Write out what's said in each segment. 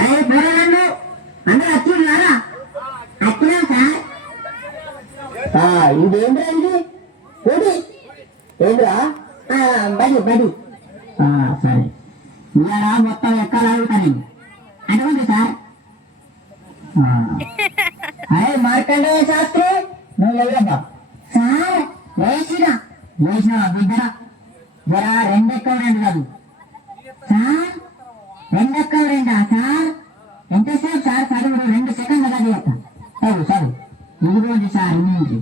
అరే పోరాడు అందరూ వచ్చిన్నారా? వచ్చినా సార్. ఇదేంద్రా ఇది ఏంటి ఏంద్రా? బడి బడి సరే ఇలా మొత్తం ఎక్కాలడుగుతాను అటువంటి సార్. అరే మార్కండేయ శాస్త్రి నువ్వు ఎవరబ్బా? సార్ లేచినా లేచినా బిడ్డ జరా రెండెక్కవ రెండు కాదు సార్. రెండెక్కవ రెండా సార్? ఎంతసేపు సార్ చదువు 2 సెకండ్లు కదా చేస్తా. చదువు చదువు ఇదిగోండి సార్ ఇన్నింటి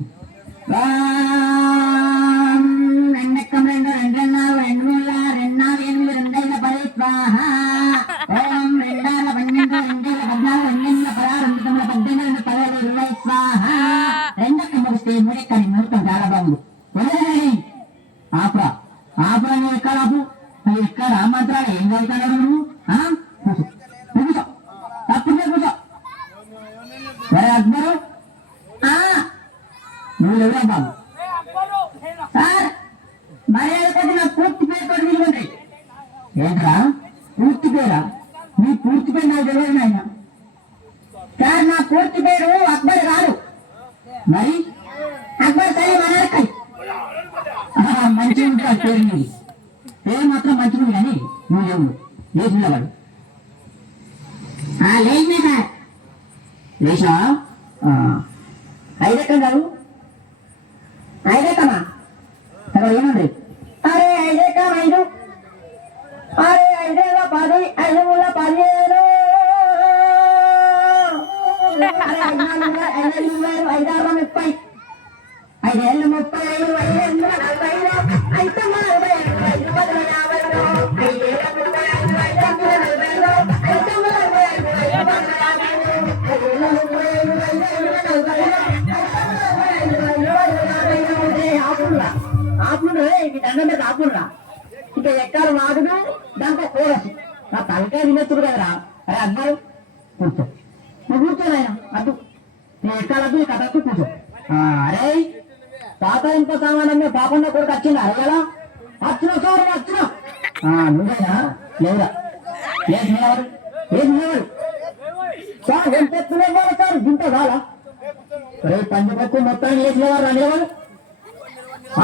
రెండెక్కం రెండు రెండున్నర 2 మూల 2 4 8 2 5 10 స్వాహ. ఓం 2 6 12 2 14 2 16 18 18 20 స్వాహ. రెండెక్క ముగిస్తే మూడెక్కని ముహూర్తం చాలా బాగుంది. ఆపురా ఆపురా నీ ఎక్కడ ఆపు ఎక్కడ మంత్రాలు ఏం చదువుతాడు నువ్వు? కూర్చో తప్పుగా కూర్చో. సరే అక్బరు నువ్వు ఎవరా బాబు? సార్ మర్యాద కొద్ది నా పూర్తి పేరు కొద్ది విలువండి. ఏంట్రా పూర్తి పేరా? నీ పూర్తి పేరు నాకు తెలియదు నాయన. సార్ నా పూర్తి పేరు అక్బర్ కాదు. మరి అక్బర్ సలీం అనార్కలి. మంచిగా ఉంటుంది పేరు నీది. పేరు మాత్రం మంచిది కానీ నువ్వు ఎవరు లేచిన వాడు? లేచినా సార్. లేచా 5 ఎక్కం కాదు 5 ఎక్కమా? అక్కడ ఏమండి? అరే 5 ఎక్కం 5. అరే 5 10 5 మూల 15 అరే 5 6 30 5 ఏళ్ళు 35 5 ఏళ్ళు 45 5 ఆపురా ఇక ఎక్కాలి వాడుడు దాంట్లో కోరసు నా తలకాయ వినొచ్చుడు కదరా. అరే అబ్బాయి కూర్చో నువ్వు కూర్చోనాయన అటు నీ ఎక్కాలద్దు నీ కథకు కూర్చో. అరే పాత ఇంకో సామాన్యంగా పాపంలో కొడుకు వచ్చిందా? అయ్యాలా వచ్చిన సార్ వచ్చిన నువ్వేనా? లేవురా లేదు నిలవరు ఏది నిలవరు సార్ ఎంత ఎత్తులేవారు సార్ ఇంత కాలా? రే పంచపక్కు మొత్తాన్ని వేసినవారు నిలవరు.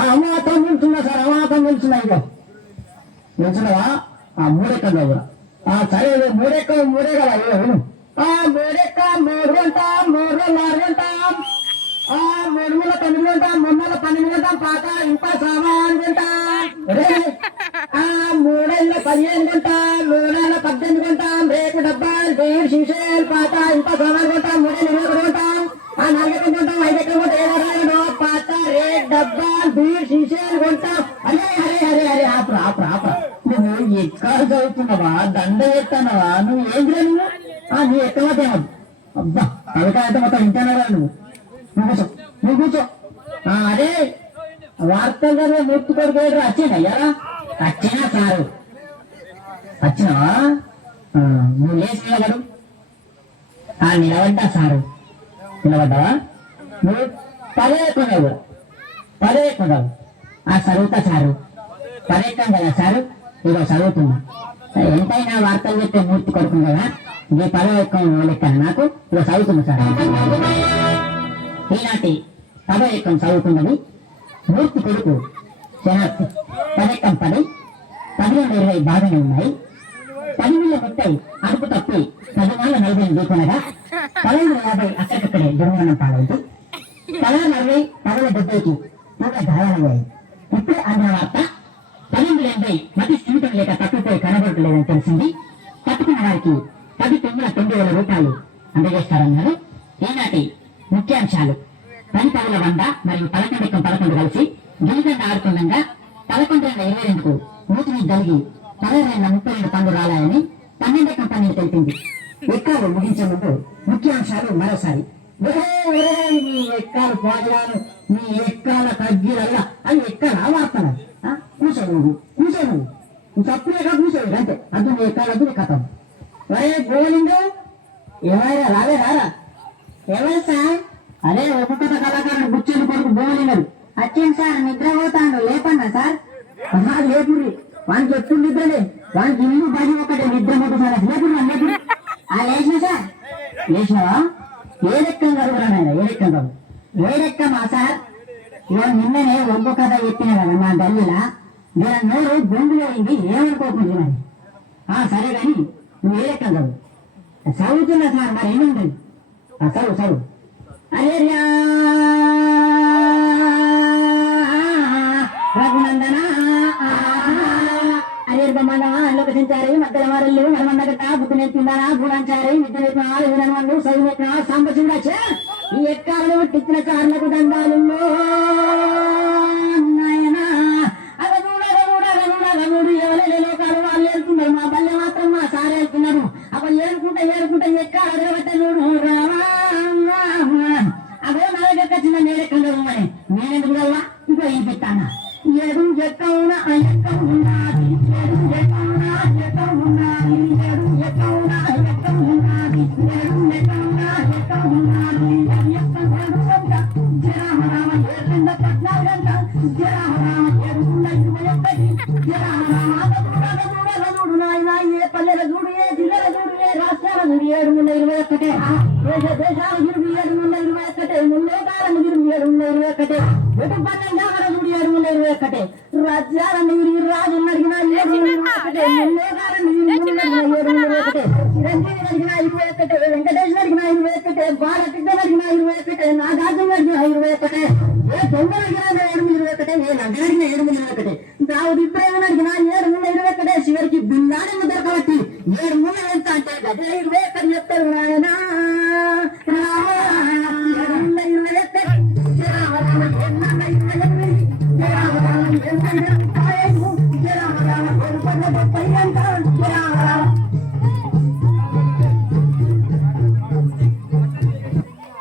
అమాతం నిల్చున్నా సార్ అమాతం నిల్చున్నా. ఇగో నిల్చున్నావా? 3 ఎక్కలు దగ్గర సరే 3 ఎక్కలు 3 కదా విను. 3 ఎక్క 3 ఉంటాం 3 4 ఉంటాం 3 మూల 9 ఉంటాం 3 మూల 12 ఉంటాం పాత ఇంత సామాన్ ఉంటాం. 3 ఏళ్ళ 15 ఉంటాం 3 ఏళ్ళ 18 ఉంటాం రేపు డబ్బాలు బీర్ శీషేలు పాత ఇంత సామాన్ ఉంటాం 3 ఏళ్ళు 21 ఉంటాం 4 ఎక్కలు ఉంటాం 5 ఎక్కలు ఉంటాం 7 పాత రేట్ డబ్బాలు బీర్ శీషేలు కొంటాం. అరే అరే అరే అరే ఆపురా ఆపురా ఆపురా. నువ్వు ఎక్కడ చదువుతున్నావా? దండ ఎత్తానవా? నువ్వు ఏం చేయను? నీ ఎక్కమతేమదు అబ్బా తలకాయ అయితే మొత్తం ఇంటనే నువ్వు నువ్వు కూర్చో. అరే వార్తలు కదా మూర్తి కొడుకు వచ్చింది అయ్యారా? వచ్చినా సారు వచ్చినావా? నువ్వు లేచి నిలబడు. నిలబడ్డా సారు నిలబడ్డావా? నువ్వు 10 ఎక్కువ 10 ఎక్కువ చదువుతా సారు 10 ఎక్కం కదా సారు. ఇదో చదువుతున్నా ఎంతైనా వార్తలు చెప్పే మూర్తి కొడుకు కదా ఇది 10 ఎక్కం లెక్కన నాకు ఇదో చదువుతున్నా సార్. ఈనాటి 10 ఎక్కం చదువుతున్నది మూర్తి కొడుకు శనార్థి. 10 ఎక్కం 10 10లో 20 బాగానే ఉన్నాయి. 10 మీద 30 అదుపు తప్పి 10 నాళ్ళ 40 దీకొనగా 1050 అక్కడికక్కడే దుర్మరణం పాలవుతూ 1040 1070కి పూర్వ గాయాలయ్యాయి. ఇప్పుడే అందిన వార్త 1280 మతి స్థిమితం లేక తప్పుపోయి కనబడలేదని తెలిసింది. తప్పుకున్న వారికి 10,90,000 రూపాయలు అందజేస్తారన్నారు. ఈనాటి ముఖ్యాంశాలు 10 పదుల 100 మరియు 11 ఎక్కం 11 కలిసి గిరిజండ ఆడుతుండగా 1122కు మూతిని జరిగి 1232 పండు రాలాయని 12 ఎక్కం 12 తెలిపింది. ఎక్కాలు ముగించే ముందు ముఖ్యాంశాలు మరోసారి. నీ ఎక్కాలు పోజలాను నీ ఎక్కాల కజ్జీలల్లా అవి ఎక్కాల వార్తలు కూర్చో నువ్వు తప్పులేక కూర్చోవు అంతే. అద్దు నీ ఎక్కాలద్దు నీ కథం. ఒరే గోలింగ ఏమైనా రారా? ఎవరు సార్? అదే ఉపకథ కళాకారుడు గుచ్చేది కొడుకు గోలింగడు వచ్చింది సార్. నిద్రపోతాను లేపన్నా సార్? లేపురి వానికి ఎప్పుడు నిద్రలే వానికి ఇల్లు బడి ఒకటే నిద్ర మొట్టు సార్ లేకుండా అన్నట్టు లేచిన సార్ లేచినావా ఏ లెక్కం కదురా నాయన ఏ లెక్కం కాదు ఏ లెక్క మా సార్ ఇవాళ నిన్ననే ఒక్క కథ చెప్పిన కదా మా గల్లీలా నేను నోరు బొంగులో అయింది ఏమనుకోకుండా మరి సరే కానీ నువ్వు ఏ లెక్కం కాదు చదువుతున్నా సార్ మరి ఏముంది చదువు చదువు అరే రఘునందన అరే లోకసించారు మధ్యల వారళ్ళు మనమన్నగట్ట బుద్ధి నేర్పిందానా గుణాంచారు విద్య నేర్పిన వినమన్ను చదువు నేర్పిన సాంబశివుడా ఈ ఎక్కాలను టిచ్చిన చార్లకు దండాలు నాయనా లోకాలు వాళ్ళు వెళ్తున్నారు మా బల్లె మాత్రం మా సార్ వెళ్తున్నారు అప్పుడు ఏడుకుంటా ఎక్కాలు అడగబట్ట చూడు రావా అదే నా దగ్గర చిన్న నేరెక్కలు మరి నేనెందుకు కల్లా ఇంకో ఈ పెట్టానా ఏడు ఎక్కవునా ఎక్క ఉన్నది ఏడు ఎక్కవునా ఎక్క ఉన్నది ఏడు ఎక్కవునా ఎక్క ఉన్నది ఏడు ఎక్కవునా ఎక్క ఉన్నది జరామరామ ఏళ్ళ పద్నాలుగంట జరామరామ ఏడున్న 21 జరామరామ నాయన ఏ పల్లెల చూడు ఏ జిల్లాల చూడు ఏ రాష్ట్రాల చూడు 721 దేశాల చూడు 721 ముందే కాలం చూడు 721 ఎటు పన్నెండు చూడు 721 రాజ్యాలను రాజు అడిగిన 721 ముందే కాలం చిరంజీవి అడిగిన 21 వెంకటేశ్వర అడిగిన 21 బాలకృష్ణ అడిగిన 21 నాగార్జున అడిగిన 21 ఏ దొంగ అడిగిన 721 ఏ లంక అడిగిన 721 దావుడు ఇబ్రాహిం అడిగిన 721 చివరికి బిల్లాడి ముద్ర కాబట్టి 7 ఎంత అంటే గదే 21 చెప్తారు నాయన జరా